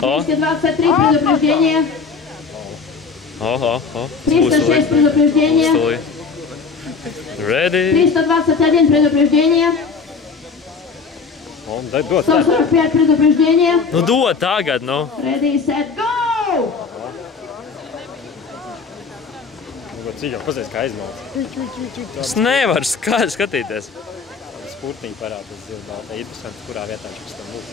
323 предупреждение. 306 предупреждение. Ready. 321 предупреждение. 145 предупреждение. Nu dod tagad, nu. Ready, set, go! Cīņā pazies, kā aizmauc. Es nevaru skatīties. Spurtiņi parādās zilbaltā. Interesanti, kurā vietā viņš pēc tam būs.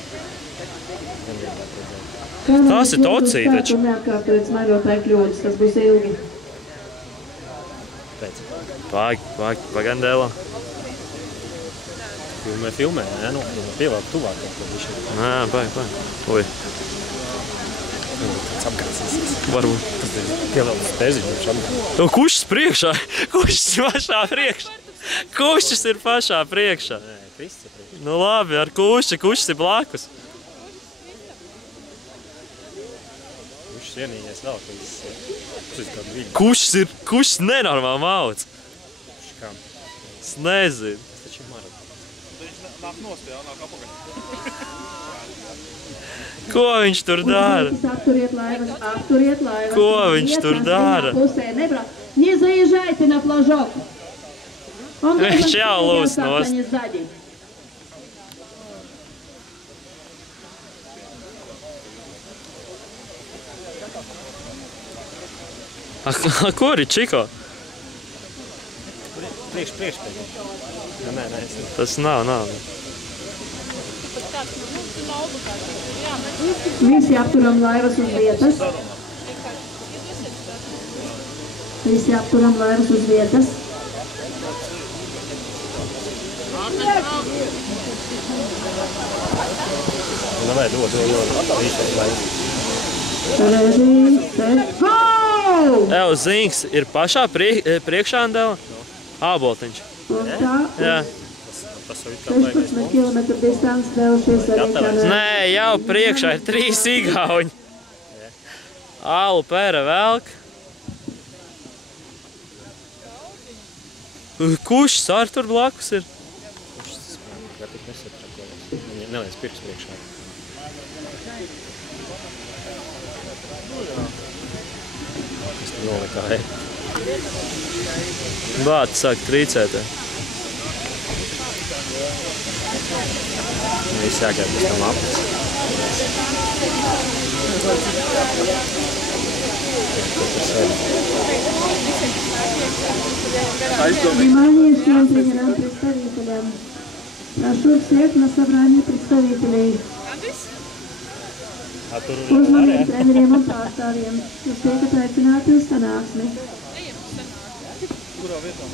Tas ir tocī, taču. Neatkārtojas mairotāju kļūdas, tas būs ilgi. Pagandēlā. Filmē, ne? Nu, pievēl tuvāk. Nē, pag. Ui. Tas apgācīs. Varbūt. Tas ir pievēlts teziņš, viņš apgācīs. Kušs priekšā? Kušs pašā priekšā? Kušs ir pašā priekšā? Nē, Krists ir priekšā. Nu labi, ar kušs ir blakus. Kušs vienīgais vēl, ka viss ir kādu viļu. Kušs nenormāli mauc. Kam? Es nezinu. Tas taču ir maratons. Viņš nāk nost, jā, nāk apakaļ. Ko viņš tur dara? Apturiet laivas. Ko viņš tur dara? Не заезжайте на флажок. Viņš jau lūs nost. Kur ir Čiko? Priekš. Nē, Tas nav. Visi apturam laivas uz vietas. Davai, dod. Ready, set, go! Tev zinks ir pašā priekšā Andela? Āboltiņš. Un tā, Jā. Tas jau ir 16 km distance devušies arī kanāli. Nē, jau priekšā ir 3 igauņi. Alu pēra velk. Kušs ar tur blakus ir? Jā, tik nesatrakojas. Viņi neliec pirks priekšā. Kas tu nolikāja? Bāti sāk trīcēt. Viss jāgāja pēc tam aplis. Внимание всем тренерам-представителям. Прошу всех на собрание представителей. Uzmanību treneriem un pārstāvjiem. Jūs tiekat aicināti uz sanāksmi. Kurā vietā?